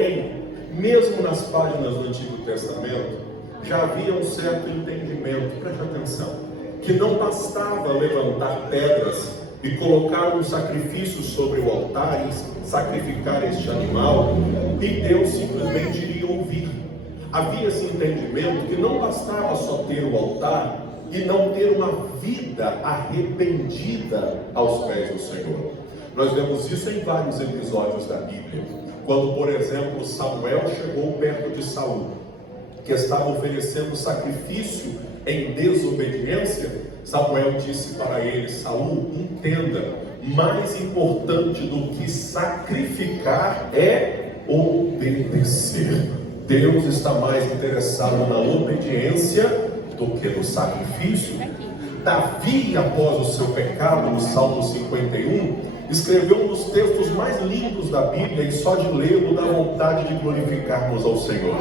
Porém, mesmo nas páginas do Antigo Testamento, já havia um certo entendimento, preste atenção, que não bastava levantar pedras e colocar um sacrifício sobre o altar e sacrificar este animal, e Deus simplesmente iria ouvir. Havia esse entendimento que não bastava só ter o altar e não ter uma vida arrependida aos pés do Senhor. Nós vemos isso em vários episódios da Bíblia. Quando, por exemplo, Samuel chegou perto de Saul, que estava oferecendo sacrifício em desobediência, Samuel disse para ele: Saul, entenda, mais importante do que sacrificar é obedecer. Deus está mais interessado na obediência do que no sacrifício. Davi, após o seu pecado, no Salmo 51, escreveu um dos textos mais lindos da Bíblia, e só de lê-lo dá vontade de glorificarmos ao Senhor.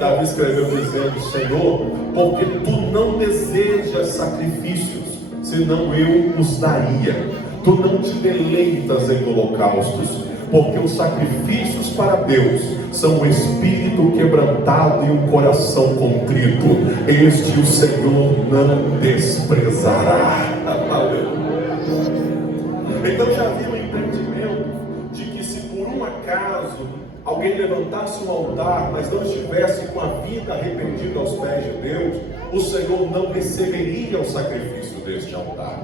Davi escreveu dizendo: Senhor, porque tu não desejas sacrifícios, senão eu os daria. Tu não te deleitas em holocaustos, porque os sacrifícios para Deus são um espírito quebrantado e um coração contrito. Este o Senhor não desprezará. Então já havia um entendimento de que, se por um acaso alguém levantasse um altar, mas não estivesse com a vida arrependida aos pés de Deus, o Senhor não receberia o sacrifício deste altar.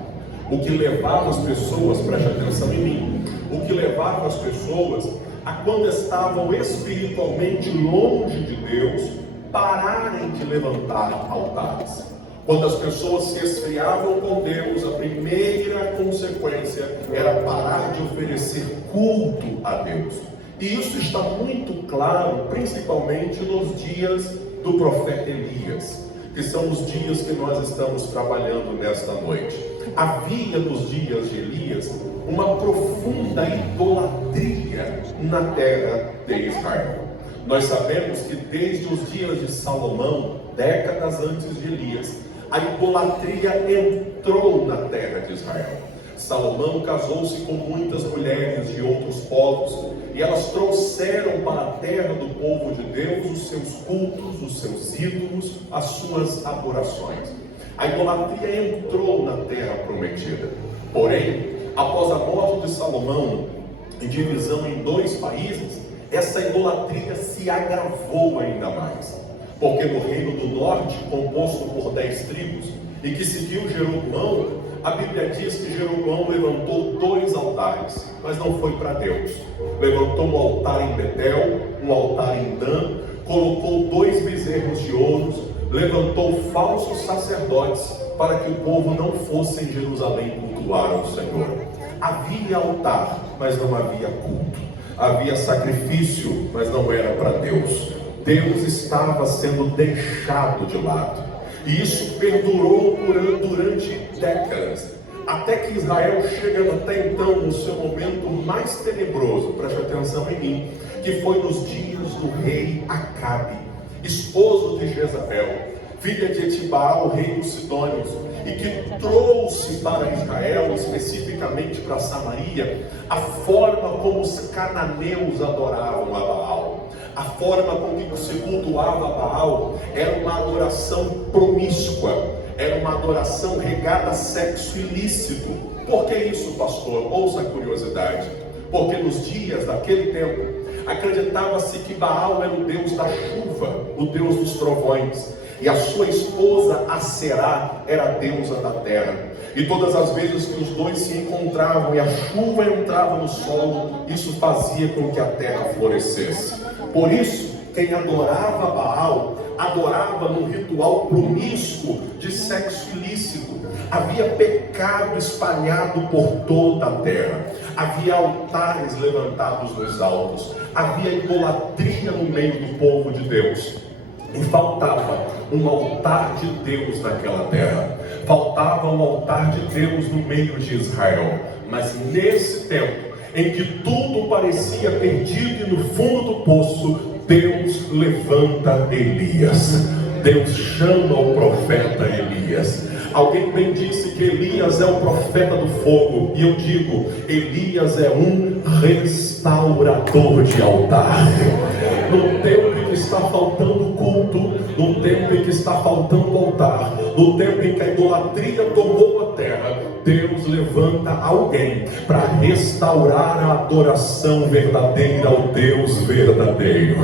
O que levava as pessoas, preste atenção em mim, o que levava as pessoas a, quando estavam espiritualmente longe de Deus, pararem de levantar altares. Quando as pessoas se esfriavam com Deus, a primeira consequência era parar de oferecer culto a Deus. E isso está muito claro, principalmente nos dias do profeta Elias, que são os dias que nós estamos trabalhando nesta noite. Havia nos dias de Elias uma profunda idolatria na terra de Israel. Nós sabemos que desde os dias de Salomão, décadas antes de Elias, a idolatria entrou na terra de Israel. Salomão casou-se com muitas mulheres de outros povos, e elas trouxeram para a terra do povo de Deus os seus cultos, os seus ídolos, as suas adorações. A idolatria entrou na terra prometida. Porém, após a morte de Salomão e divisão em 2 países, essa idolatria se agravou ainda mais. Porque no reino do norte, composto por 10 tribos, e que seguiu Jeroboão, a Bíblia diz que Jeroboão levantou 2 altares, mas não foi para Deus. Levantou um altar em Betel, um altar em Dan, colocou 2 bezerros de ouro, levantou falsos sacerdotes para que o povo não fosse em Jerusalém cultuar ao Senhor. Havia altar, mas não havia culto. Havia sacrifício, mas não era para Deus. Deus estava sendo deixado de lado. E isso perdurou durante décadas, até que Israel chega até então no seu momento mais tenebroso, preste atenção em mim, que foi nos dias do rei Acabe, esposo de Jezabel, filha de Etibaal, rei dos Sidônios, e que trouxe para Israel, especificamente para Samaria, a forma como os cananeus adoravam a Baal. A forma com que se cultuava a Baal era uma adoração promíscua, era uma adoração regada a sexo ilícito. Por que isso, pastor? Ouça a curiosidade. Porque nos dias daquele tempo, acreditava-se que Baal era o deus da chuva, o deus dos trovões, e a sua esposa Aserá era a deusa da terra. E todas as vezes que os dois se encontravam e a chuva entrava no solo, isso fazia com que a terra florescesse. Por isso, quem adorava Baal, adorava num ritual promíscuo de sexo ilícito. Havia pecado espalhado por toda a terra. Havia altares levantados nos altos. Havia idolatria no meio do povo de Deus. E faltava um altar de Deus naquela terra. Faltava um altar de Deus no meio de Israel. Mas nesse tempo, em que tudo parecia perdido e no fundo do poço, Deus levanta Elias. Deus chama o profeta Elias. Alguém bem disse que Elias é o profeta do fogo, e eu digo, Elias é um restaurador de altar. num tempo em que está faltando culto, num tempo em que está faltando altar, no tempo em que a idolatria tomou a terra, Deus levanta alguém para restaurar a adoração verdadeira ao Deus verdadeiro.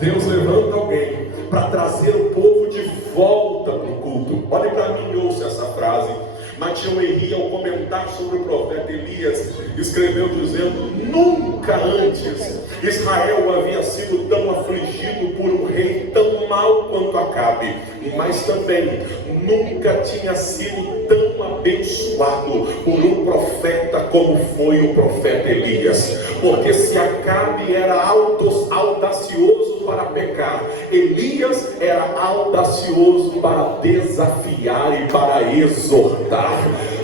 Deus levanta alguém para trazer o povo de volta para o culto. Olhe para mim e ouça essa frase. Mathieu Henry, ao comentar sobre o profeta Elias, escreveu dizendo: nunca antes Israel havia sido tão afligido por um rei tão mau quanto Acabe, mas também nunca tinha sido tão abençoado por um profeta como foi o profeta Elias. Porque se Acabe era audacioso para pecar, Elias era audacioso para desafiar e para exortar.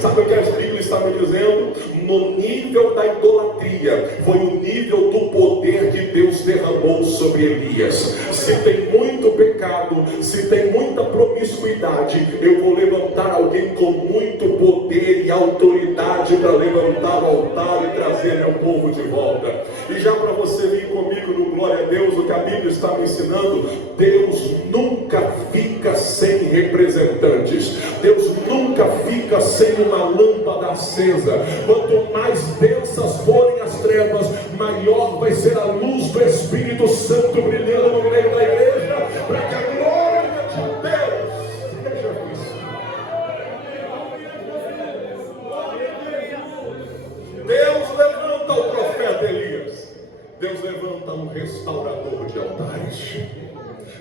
Sabe o que a Bíblia está me dizendo? No nível da idolatria, foi o nível do poder que Deus derramou sobre Elias. Se tem muito pecado, se tem muita promiscuidade, eu vou levantar alguém com muito poder e autoridade para levantar o altar e trazer meu povo de volta. E já para você vir comigo no glória a Deus, o que a Bíblia está me ensinando, Deus nunca fica sem representantes. Deus nunca fica sem uma lâmpada acesa. Quanto mais densas forem as trevas, maior vai ser a luz do Espírito Santo brilhando no meio da igreja, para que a glória de Deus seja vista. Deus levanta o profeta Elias. Deus levanta um restaurador de altares.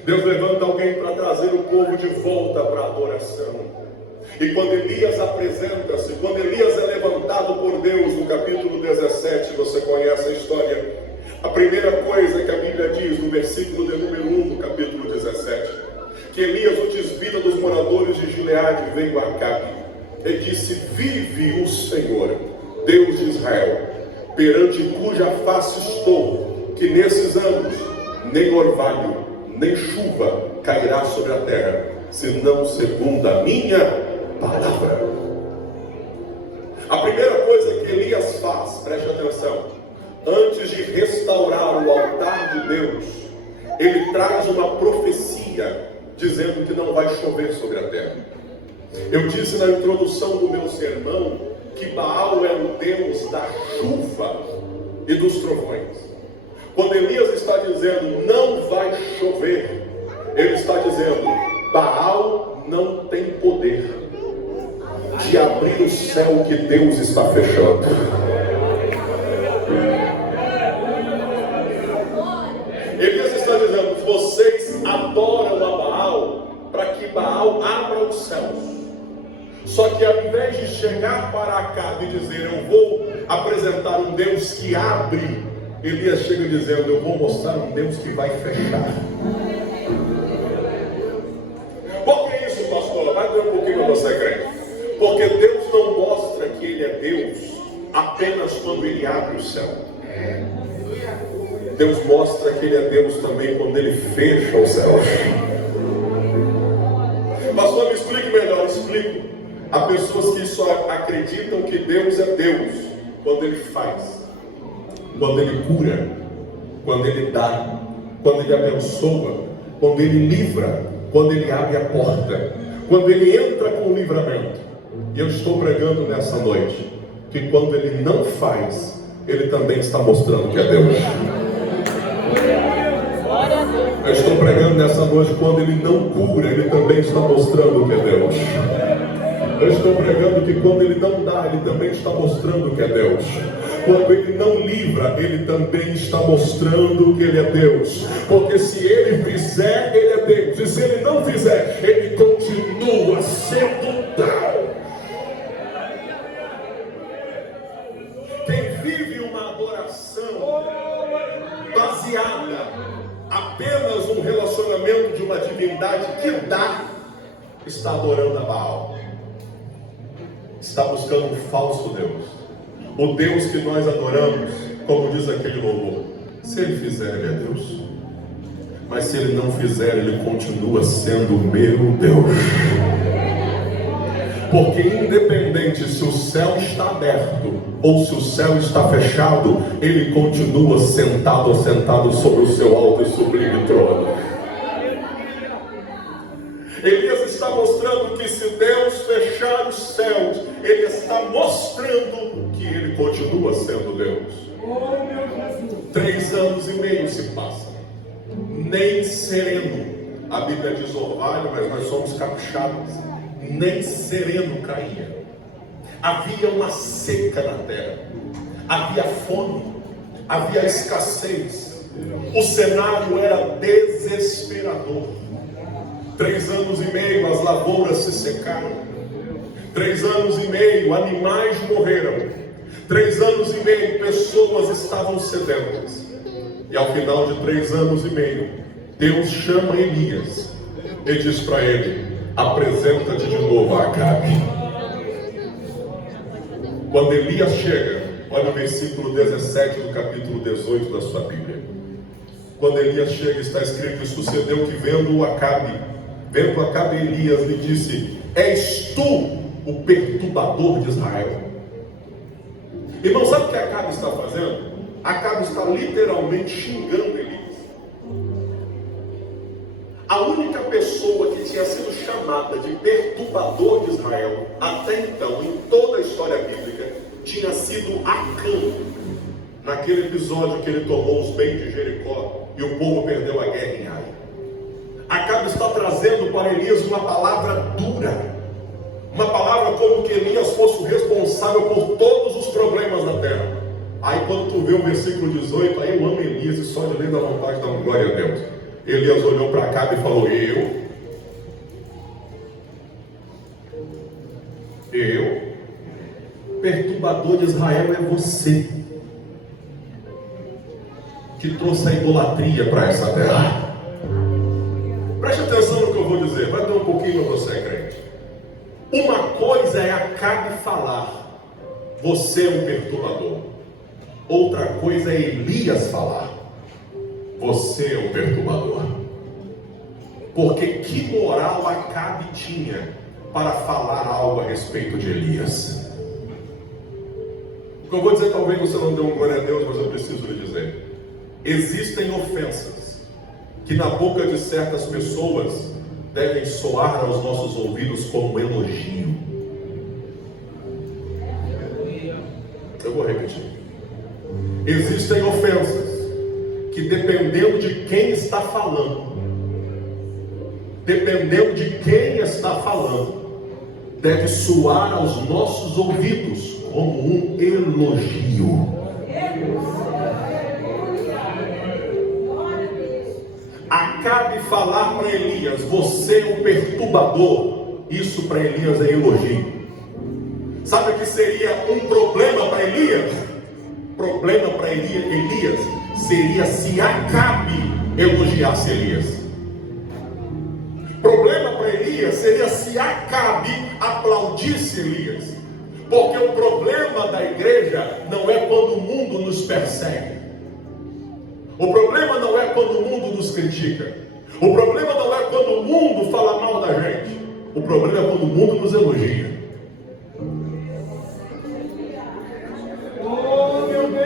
Deus levanta alguém para trazer o povo de volta para a adoração. E quando Elias apresenta-se, quando Elias é levantado por Deus, no capítulo 17, você conhece a história. A primeira coisa que a Bíblia diz, no versículo de número 1 do capítulo 17, que Elias, o tisbita dos moradores de Gileade, veio a Acabe e disse: vive o Senhor, Deus de Israel, perante cuja face estou, que nesses anos nem orvalho, nem chuva cairá sobre a terra, senão segundo a minha palavra. A primeira coisa que Elias faz, preste atenção, antes de restaurar o altar de Deus, ele traz uma profecia dizendo que não vai chover sobre a terra. Eu disse na introdução do meu sermão que Baal é o Deus da chuva e dos trovões. Quando Elias está dizendo não vai chover, ele está dizendo: Baal não tem poder de abrir o céu que Deus está fechando. Elias está dizendo: vocês adoram a Baal para que Baal abra os céus. Só que ao invés de chegar para Acabe e dizer: eu vou apresentar um Deus que abre, Elias chega dizendo: eu vou mostrar um Deus que vai fechar. Por que isso, pastor? Vai ter um pouquinho para você, crente. Porque Deus não mostra que Ele é Deus apenas quando Ele abre o céu. Deus mostra que Ele é Deus também quando Ele fecha os céus. Pastor, me explique melhor. Explico. Há pessoas que só acreditam que Deus é Deus quando Ele faz, quando Ele cura, quando Ele dá, quando Ele abençoa, quando Ele livra, quando Ele abre a porta, quando Ele entra com o livramento. E eu estou pregando nessa noite que quando Ele não faz, Ele também está mostrando que é Deus. Eu estou pregando nessa noite, quando Ele não cura, Ele também está mostrando que é Deus. Eu estou pregando que quando Ele não dá, Ele também está mostrando que é Deus. Quando Ele não livra, Ele também está mostrando que Ele é Deus. Porque se Ele fizer, Ele é Deus. E se Ele não fizer, Ele continua sendo Deus. Quem vive uma adoração baseada apenas num relacionamento de uma divindade que dá, está adorando a Baal. Está buscando um falso Deus. O Deus que nós adoramos, como diz aquele louvor, se Ele fizer, Ele é Deus. Mas se Ele não fizer, Ele continua sendo meu Deus. Porque independente se o céu está aberto ou se o céu está fechado, Ele continua sentado ou sentado sobre o seu alto e sublime Elias está mostrando que se Deus fechar os céus, Ele está mostrando que Ele continua sendo Deus. 3 anos e meio se passam, nem sereno, a Bíblia diz orvalho, mas nós somos capixabas, nem sereno caía. Havia uma seca na terra, havia fome, havia escassez, o cenário era desesperador. 3 anos e meio as lavouras se secaram, 3 anos e meio animais morreram, 3 anos e meio pessoas estavam sedentas. E ao final de 3 anos e meio, Deus chama Elias e diz para ele: apresenta-te de novo a Acabe. Quando Elias chega, olha o versículo 17 do capítulo 18 da sua Bíblia. Quando Elias chega, está escrito: e sucedeu que vendo Acabe Elias lhe disse: és tu o perturbador de Israel? Irmão, sabe o que Acabe está fazendo? Acabe está literalmente xingando Elias. A única pessoa que tinha sido chamada de perturbador de Israel até então, em toda a história bíblica, tinha sido Acã, naquele episódio que ele tomou os bens de Jericó e o povo perdeu a guerra em Ai. Acabe está trazendo para Elias uma palavra dura, uma palavra como que Elias fosse o responsável por todos os problemas da terra. Aí quando tu vê o versículo 18, aí eu amo Elias e só de ler da vontade da glória a Deus. Elias olhou para Acabe e falou: eu, perturbador de Israel, é você que trouxe a idolatria para essa terra. Preste atenção no que eu vou dizer, vai dar um pouquinho para você, crente. Uma coisa é Acabe falar: você é um perturbador. Outra coisa é Elias falar: você é um perturbador. Porque que moral Acabe tinha para falar algo a respeito de Elias? O que eu vou dizer, talvez você não dê um glória a Deus, mas eu preciso lhe dizer: existem ofensas que na boca de certas pessoas devem soar aos nossos ouvidos como elogio. Eu vou repetir. Existem ofensas que, dependendo de quem está falando, deve soar aos nossos ouvidos como um elogio. Acabe falar para Elias: você é um perturbador. Isso para Elias é elogio. Sabe o que seria um problema para Elias? Problema para Elias seria se Acabe elogiasse Elias. Problema para Elias seria se Acabe aplaudisse Elias. Porque o problema da igreja não é quando o mundo nos persegue. O problema não é quando o mundo nos critica. O problema não é quando o mundo fala mal da gente. O problema é quando o mundo nos elogia. Oh, meu Deus!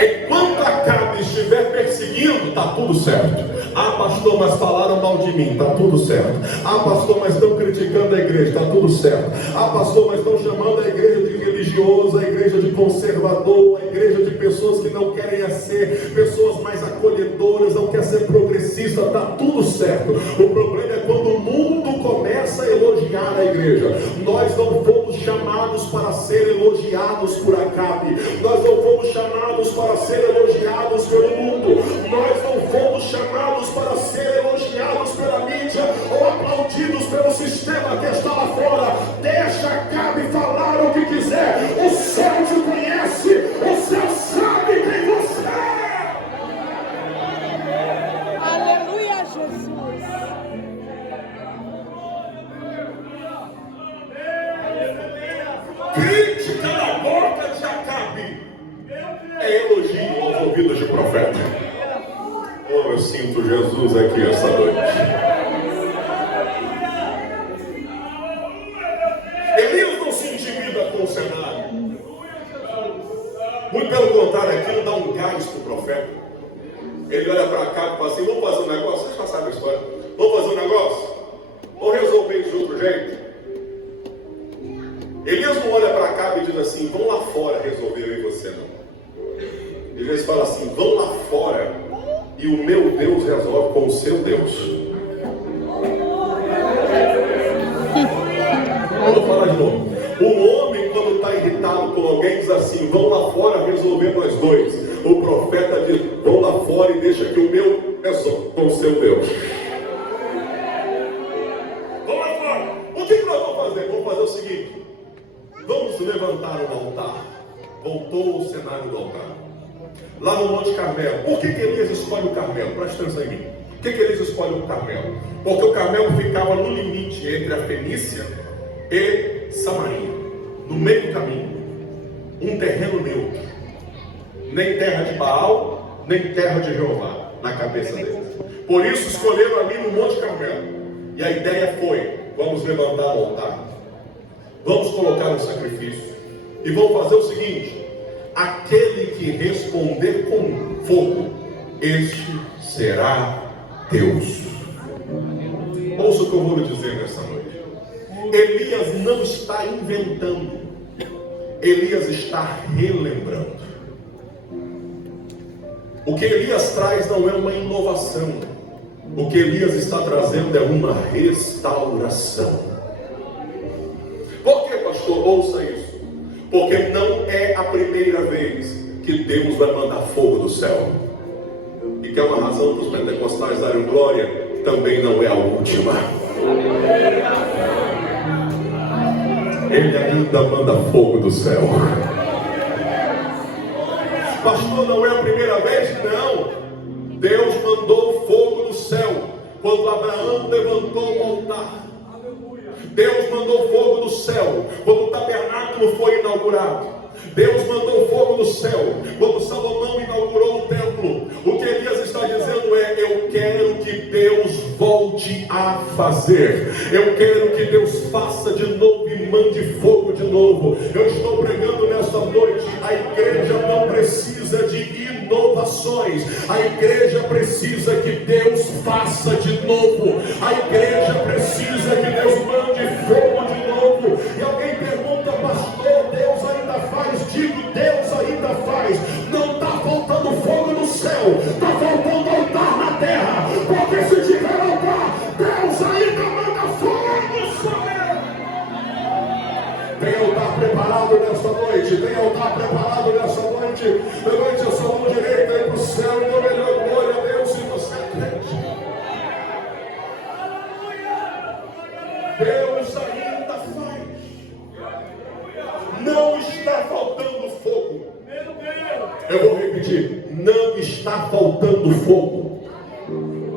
Enquanto Acabe estiver perseguindo, está tudo certo. Ah, pastor, mas falaram mal de mim, está tudo certo. Ah, pastor, mas estão criticando a igreja, está tudo certo. Ah, pastor, mas estão chamando a igreja de religioso, a igreja de conservador, a igreja de pessoas que não querem ser pessoas mais acolhedoras, não querem ser progressistas, está tudo certo. O problema é quando o mundo começa a elogiar a igreja. Nós não fomos chamados para ser elogiados por Acabe. Nós não fomos chamados para ser elogiados pelo mundo. Nós não fomos chamados para ser elogiados pela mídia ou aplaudidos pelo sistema que está lá fora. Deixa Acabe falar o que quiser. O céu te conhece, o céu sabe quem você é. Aleluia, Jesus. Crítica na boca de Acabe é elogio aos ouvidos de profeta. Oh, eu sinto Jesus aqui essa noite. Elias não se intimida com o cenário. Muito pelo contrário, aquilo dá um gás para o profeta. Ele olha para cá e fala assim: vamos fazer um negócio, vocês já sabem a história. Vamos fazer um negócio? Vamos resolver isso de outro jeito? Elias não olha para cá e diz assim: vamos lá fora resolver eu e você, não. Elias fala assim: vamos lá fora e o meu Deus resolve com o seu Deus. Vou falar de novo. O homem, quando está irritado com alguém, diz assim: vamos lá fora resolver nós dois. O profeta diz: vamos lá fora e deixa que o meu resolve com o seu Deus. Vamos lá fora. O que nós vamos fazer? Vamos fazer o seguinte: vamos levantar um altar. Voltou o cenário do altar. Lá no Monte Carmelo. Por que Elias escolhe o Carmelo? Presta atenção em mim. Por que Elias escolhe o Carmelo? Porque o Carmelo ficava no limite entre a Fenícia e Samaria, no meio do caminho, um terreno neutro, nem terra de Baal, nem terra de Jeová, na cabeça deles. Por isso escolheram ali no Monte Carmelo, e a ideia foi: vamos levantar o altar, vamos colocar um sacrifício, e vamos fazer o seguinte: aquele que responder com fogo, este será Deus. Ouça o que eu vou lhe dizer nessa noite. Elias não está inventando, Elias está relembrando. O que Elias traz não é uma inovação, o que Elias está trazendo é uma restauração. Por que, pastor? Ouça isso. Porque não é a primeira vez que Deus vai mandar fogo do céu, e que é uma razão para os pentecostais darem glória, também não é a última. Ele ainda manda fogo do céu. Pastor, não é a primeira vez? Não. Deus mandou fogo do céu quando Abraão levantou o altar. Deus mandou fogo do céu quando o tabernáculo foi inaugurado. Deus mandou fogo do céu quando Salomão inaugurou o templo. O que Elias está dizendo é: eu quero que Deus volte a fazer. Eu quero que Deus faça de novo e mande fogo de novo. Eu estou pregando nessa noite: a igreja não precisa de inovações. A igreja precisa que Deus faça de novo. A igreja precisa que Deus mande fogo de novo. E alguém pergunta: pastor, Deus ainda faz? Digo, Deus ainda faz. Não está faltando fogo no céu, está faltando altar na terra. Porque se tiver altar, Deus ainda manda fogo no céu. Tem altar preparado nessa noite? Tem altar preparado nessa noite? Levante a sua mão direita aí para o céu e dê melhor glória a Deus se você crente. Deus ainda faz. Não está faltando fogo. Eu vou repetir: não está faltando fogo.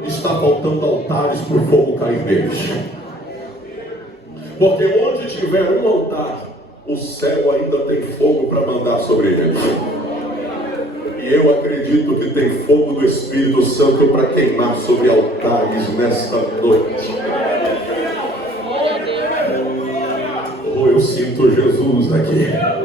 Está faltando altares para o fogo cair neles. Porque onde tiver um altar, o céu ainda tem fogo para mandar sobre ele. E eu acredito que tem fogo do Espírito Santo para queimar sobre altares nesta noite. Oh, eu sinto Jesus aqui.